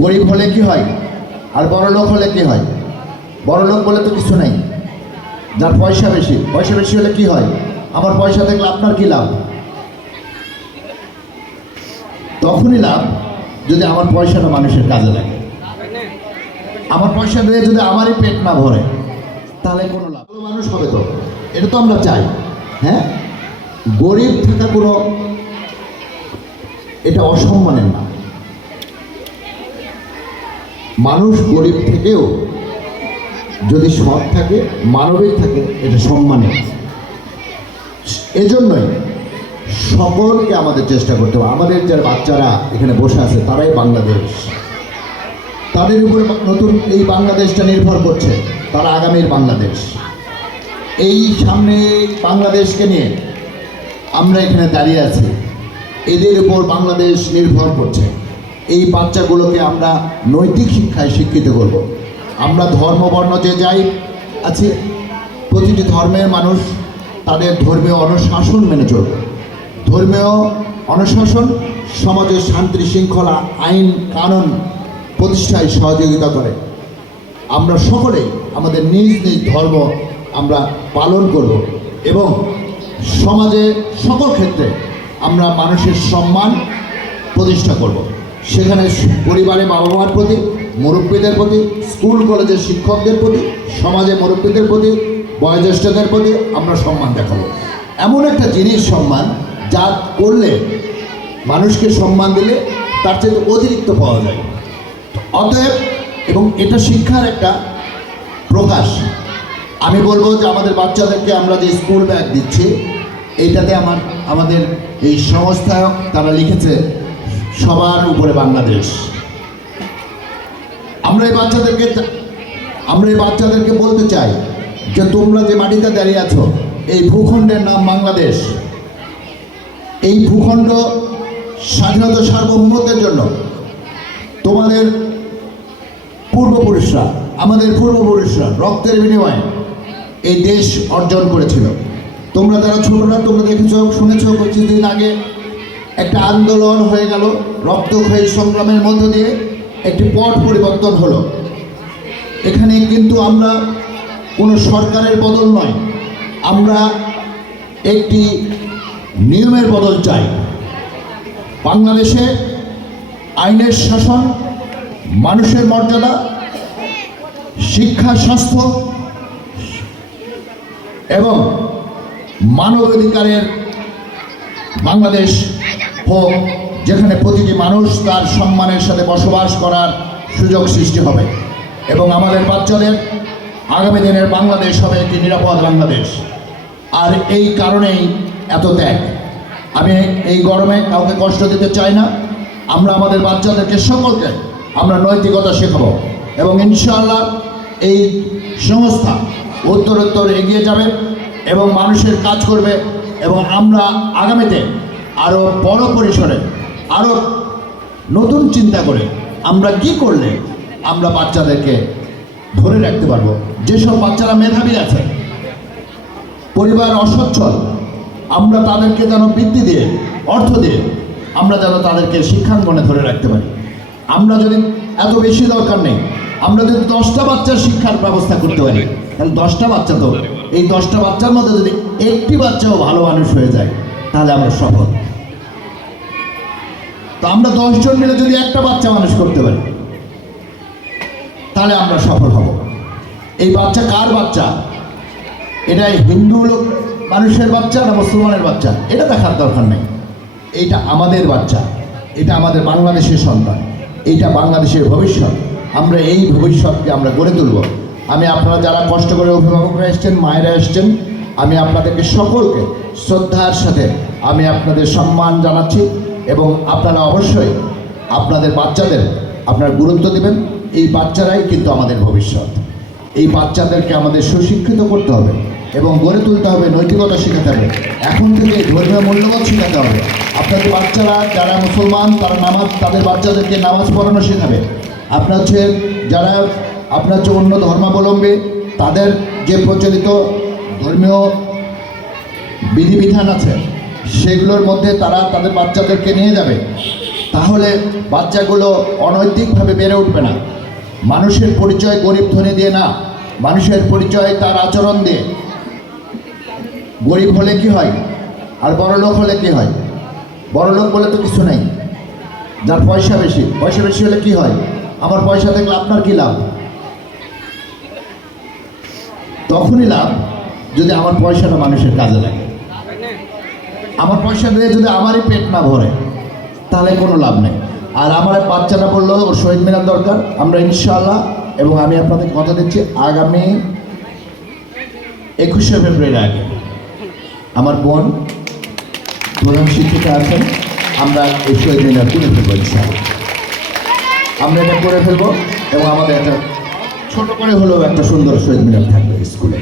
গরিব হলে কি হয়? আর বড় লোক হলে কি হয়? বড় লোক বলে তো কিছু নেই। যার পয়সা বেশি পয়সা বেশি হলে কি হয়? আমার পয়সা থাকলে আপনার কি লাভ? তখনই লাভ যদি আমার পয়সাটা মানুষের কাজে লাগে। আমার পয়সা দিয়ে যদি আমারই পেট না ভরে, তাহলে কোনো লাভ মানুষ হবে তো? এটা তো আমরা চাই। হ্যাঁ? গরিব থাকা কোনো, এটা অসম্মানের না। মানুষ গরিব থেকেও যদি সৎ থাকে, মানবিক থাকে, এটা সম্মানের। এজন্যই সকলকে আমাদের চেষ্টা করতে হবে। আমাদের যারা বাচ্চারা এখানে বসে আছে, তারাই বাংলাদেশ। তাদের উপরে নতুন এই বাংলাদেশটা নির্ভর করছে। তারা আগামীর বাংলাদেশ। এই সামনে বাংলাদেশকে নিয়ে আমরা এখানে দাঁড়িয়ে আছি। এদের উপর বাংলাদেশ নির্ভর করছে। এই বাচ্চাগুলোকে আমরা নৈতিক শিক্ষায় শিক্ষিত করব। আমরা ধর্ম বর্ণ যে যাই আছি, প্রতিটি ধর্মের মানুষ তাদের ধর্মীয় অনুশাসন মেনে চলবে। ধর্মীয় অনুশাসন সমাজের শান্তি শৃঙ্খলা, আইন, কানুন প্রতিষ্ঠায় সহযোগিতা করে। আমরা সকলেই আমাদের নিজ নিজ ধর্ম আমরা পালন করব এবং সমাজে সকল ক্ষেত্রে আমরা মানুষের সম্মান প্রতিষ্ঠা করব। সেখানে পরিবারে বাবা মার প্রতি, মুরব্বীদের প্রতি, স্কুল, কলেজের শিক্ষকদের প্রতি সমাজে মুরব্বীদের প্রতি, বয়োজ্যেষ্ঠদের প্রতি আমরা সম্মান দেখাবো। এমন একটা জিনিস সম্মান, যা করলে মানুষকে সম্মান দিলে তার চেয়ে অতিরিক্ত পাওয়া যায়। অতএব, এবং এটা শিক্ষার একটা প্রকাশ। আমি বলব যে আমাদের বাচ্চাদেরকে আমরা যে স্কুল ব্যাগ দিচ্ছি, এইটাতে আমার, আমাদের এই সংস্থা তারা লিখেছে সবার উপরে বাংলাদেশ। আমরা এই বাচ্চাদেরকে আমরা এই বাচ্চাদেরকে বলতে চাই যে তোমরা যে মাটিতে দাঁড়িয়ে আছো, এই ভূখণ্ডের নাম বাংলাদেশ। এই ভূখণ্ড স্বাধীনতা সার্বভৌমত্বের জন্য তোমাদের পূর্বপুরুষরা, আমাদের পূর্বপুরুষরা রক্তের বিনিময়ে এই দেশ অর্জন করেছিল। তোমরা যারা ছোটরা তোমরা দেখেছ, শুনেছ কিছুদিন আগে একটা আন্দোলন হয়ে গেল রক্তক্ষয়ী সংগ্রামের মধ্য দিয়ে একটি পট পরিবর্তন হলো। এখানে কিন্তু আমরা কোনো সরকারের বদল নয়, আমরা একটি নিয়মের বদল চাই। বাংলাদেশে আইনের শাসন, মানুষের মর্যাদা, শিক্ষা, স্বাস্থ্য এবং মানবাধিকারের বাংলাদেশ হোক, যেখানে প্রতিটি মানুষ তার সম্মানের সাথে বসবাস করার সুযোগ সৃষ্টি হবে। এবং আমাদের বাচ্চাদের আগামী দিনের বাংলাদেশ হবে একটি নিরাপদ বাংলাদেশ। আর এই কারণেই এত ত্যাগ। আমি এই গরমে কাউকে কষ্ট দিতে চাই না। আমরা আমাদের বাচ্চাদেরকে সকলকে আমরা নৈতিকতা শেখাবো। এবং ইনশাআল্লাহ এই সংস্থা উত্তরোত্তর এগিয়ে যাবে এবং মানুষের কাজ করবে। এবং আমরা আগামীতে আরও বড় পরিসরে আরও নতুন চিন্তা করে আমরা কি করলে আমরা বাচ্চাদেরকে ধরে রাখতে পারব? যেসব বাচ্চারা মেধাবী আছে, পরিবার অসচ্ছল, আমরা তাদেরকে যেন বৃত্তি দিয়ে, অর্থ দিয়ে আমরা যেন তাদেরকে শিক্ষাঙ্গনে ধরে রাখতে পারি। আমরা যদি এত বেশি দরকার নেই, আমরা যদি দশটা বাচ্চার শিক্ষার ব্যবস্থা করতে পারি, তাহলে দশটা বাচ্চা তো, এই দশটা বাচ্চার মধ্যে যদি একটি বাচ্চাও ভালো মানুষ হয়ে যায়, তাহলে আমরা সফল। তো আমরা দশজন মিলে যদি একটা বাচ্চা মানুষ করতে পারি, তাহলে আমরা সফল হব। এই বাচ্চা কার বাচ্চা? এটা হিন্দু লোক মানুষের বাচ্চা না মুসলমানের বাচ্চা? এটা দেখার দরকার নেই। এইটা আমাদের বাচ্চা। এটা আমাদের বাংলাদেশের সন্তান। এইটা বাংলাদেশের ভবিষ্যৎ। আমরা এই ভবিষ্যৎকে আমরা গড়ে তুলব। আমি আপনারা যারা কষ্ট করে অভিভাবকরা এসছেন, মায়েরা এসছেন, আমি আপনাদেরকে সকলকে শ্রদ্ধার সাথে আমি আপনাদের সম্মান জানাচ্ছি। এবং আপনারা অবশ্যই আপনাদের বাচ্চাদের আপনার গুরুত্ব দেবেন। এই বাচ্চারাই কিন্তু আমাদের ভবিষ্যৎ। এই বাচ্চাদেরকে আমাদের সুশিক্ষিত করতে হবে এবং গড়ে তুলতে হবে, নৈতিকতা শেখাতে হবে। এখন থেকে ধর্মীয় মূল্যবোধ শেখাতে হবে। আপনাদের বাচ্চারা যারা মুসলমান, তারা নামাজ তাদের বাচ্চাদেরকে নামাজ পড়ানো শেখাবে। আপনার হচ্ছে যারা আপনার হচ্ছে অন্য ধর্মাবলম্বী, তাদের যে প্রচলিত ধর্মীয় বিধিবিধান আছে সেগুলোর মধ্যে তারা তাদের বাচ্চাদেরকে নিয়ে যাবে। তাহলে বাচ্চাগুলো অনৈতিকভাবে বেড়ে উঠবে না। মানুষের পরিচয় গরিব ধনী দিয়ে না। মানুষের পরিচয় তার আচরণ দিয়ে। গরিব হলে কি হয়? আর বড় লোক হলে কি হয়? বড় লোক বলে তো কিছু নেই। যার পয়সা বেশি পয়সা বেশি হলে কি হয়? আমার পয়সা থাকলে আপনার কি লাভ? তখনই লাভ যদি আমার পয়সাটা মানুষের কাজে লাগে। আমার পয়সা দিয়ে যদি আমারই পেট না ভরে, তাহলে কোনো লাভ নেই। আর আমার বাচ্চাটা বলল, ওর শহীদ মিনার দরকার। আমরা ইনশাআল্লাহ, এবং আমি আপনাদের কথা দিচ্ছি, আগামী একুশে ফেব্রুয়ারি আগে। আমার বোন, প্রধান শিক্ষিকা আছেন, আমরা এই শহীদ মিনার করে ফেলব ইনশাআল্লাহ। আমরা এটা করে ফেলব, এবং আমাদের একটা ছোট করে হলেও একটা সুন্দর শহীদ মিনার থাকবে স্কুলে।